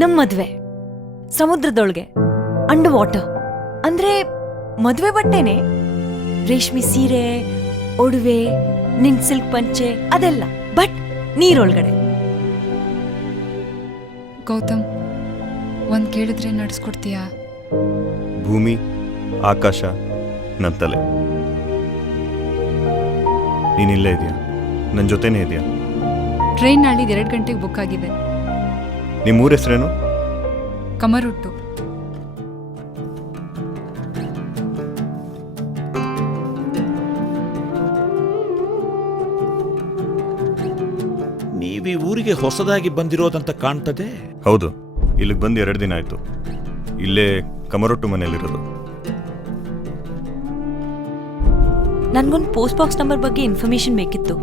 ನಮ್ ಮದ್ವೆ ಸಮುದ್ರದೊಳಗೆ under water. ಅಂದ್ರೆ ಮದ್ವೆ ಬಟ್ಟೆನೆ, ರೇಷ್ಮೆ ಸೀರೆ, ಒಡವೆ, ನಿನ್ ಸಿಲ್ಕ್ ಪಂಚೆ ಅದೆಲ್ಲ, ಬಟ್ ನೀರೊಳಗಡೆ. ಗೌತಮ್, ಒಂದ್ ಕೇಳಿದ್ರೆ ನಡೆಸ್ಕೊಡ್ತೀಯಾ? ಭೂಮಿ, ಆಕಾಶ, ನನ್ನ ತಲೆ. ನೀನಿಲ್ಲೇ ಇದೆಯಾ? ನನ್ನ ಜೊತೆನೇ ಇದೆಯಾ? ಟ್ರೈನ್ ನಾಳಿದ್ದು 2 ಗಂಟೆಗೆ ಬುಕ್ ಆಗಿದೆ. ನಿಮ್ಮ ಊರ ಹೆಸರೇನು? ಕಮರುಟ್ಟು. ನೀವು ಈ ಊರಿಗೆ ಹೊಸದಾಗಿ ಬಂದಿರೋದಂತ ಕಾಣ್ತದೆ. ಹೌದು, ಇಲ್ಲಿಗೆ ಬಂದು 2 ದಿನ ಆಯ್ತು. ಇಲ್ಲೇ ಕಮರೊಟ್ಟು ಮನೆಯಲ್ಲಿರೋದು. ನನ್ಗೊಂದು ಪೋಸ್ಟ್ ಬಾಕ್ಸ್ ನಂಬರ್ ಬಗ್ಗೆ ಇನ್ಫಾರ್ಮೇಶನ್ ಬೇಕಿತ್ತು.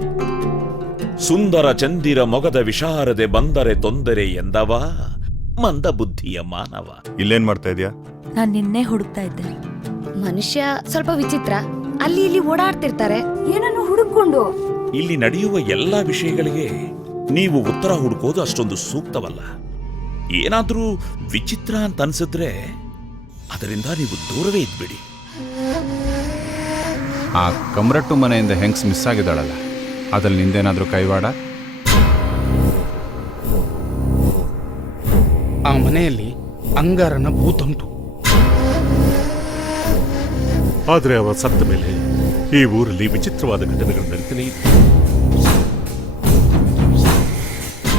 ಸುಂದರ ಚಂದಿರ ಮೊಗದ ವಿಶಾರದೆ ಬಂದರೆ ತೊಂದರೆ ಎಂದವ ಮಂದ ಬುದ್ಧಿಯ ಮಾನವ. ಇಲ್ಲೇನ್ ಮಾಡ್ತಾ ಇದೀಯಾ? ನಾನ್ ನಿನ್ನೆ ಹುಡುಕ್ತಾ ಇದ್ದೆ. ಮನುಷ್ಯ ಸ್ವಲ್ಪ ವಿಚಿತ್ರ, ಅಲ್ಲಿ ಇಲ್ಲಿ ಓಡಾಡ್ತಿರ್ತಾರೆ, ಏನನ್ನು ಹುಡುಕೊಂಡು. ಇಲ್ಲಿ ನಡೆಯುವ ಎಲ್ಲಾ ವಿಷಯಗಳಿಗೆ ನೀವು ಉತ್ತರ ಹುಡುಕೋದು ಅಷ್ಟೊಂದು ಸೂಕ್ತವಲ್ಲ. ಏನಾದ್ರೂ ವಿಚಿತ್ರ ಅಂತ ಅನ್ಸಿದ್ರೆ ಅದರಿಂದ ನೀವು ದೂರವೇ ಇದ್ಬಿಡಿ. ಆ ಕಮರಟ್ಟು ಮನೆಯಿಂದ ಹೆಂಗ್ಸ್ ಮಿಸ್ ಆಗಿದ್ದಾಳಲ್ಲ, ಅದ್ರಲ್ಲಿ ನಿಂದೇನಾದ್ರೂ ಕೈವಾಡ? ಆ ಮನೆಯಲ್ಲಿ ಅಂಗಾರನ ಭೂತಂಟು. ಆದರೆ ಅವ ಸತ್ತ ಮೇಲೆ ಈ ಊರಲ್ಲಿ ವಿಚಿತ್ರವಾದ ಘಟನೆಗಳು ನಡೀತಾನೆ ಇದೆ.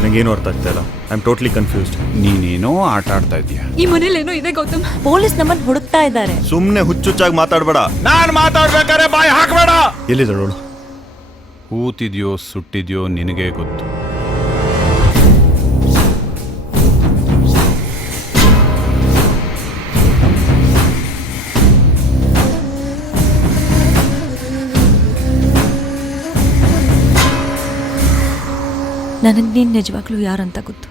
ನಂಗೇನು ಅರ್ಥ ಆಗ್ತಾ ಇಲ್ಲ. I am totally confused. ನೀನೇನೋ ಆಟ ಆಡ್ತಾ ಇದೀಯ. ಈ ಮನೇಲೇನೋ ಇದೆ ಗೌತಮ್. ಪೊಲೀಸ್ ನಮ್ಮನ್ನ ಹುಡುಕ್ತಾ ಇದ್ದಾರೆ. ಸುಮ್ಮನೆ ಹುಚ್ಚುಚ್ಚಾಗಿ ಮಾತಾಡ್ಬೇಡ. ನಾನ್ ಮಾತಾಡ್ಬೇಕಾದ್ರೆ ಬಾಯಿ ಹಾಕಬೇಡ. ಎಲ್ಲಿದ್ದಾಳೋಳು? ಕೂತಿದ್ಯೋ ಸುಟ್ಟಿದ್ಯೋ ನಿನಗೇ ಗೊತ್ತು. ನನಗೆ ನೀನು ನಿಜವಾಗ್ಲೂ ಯಾರಂತ ಗೊತ್ತು.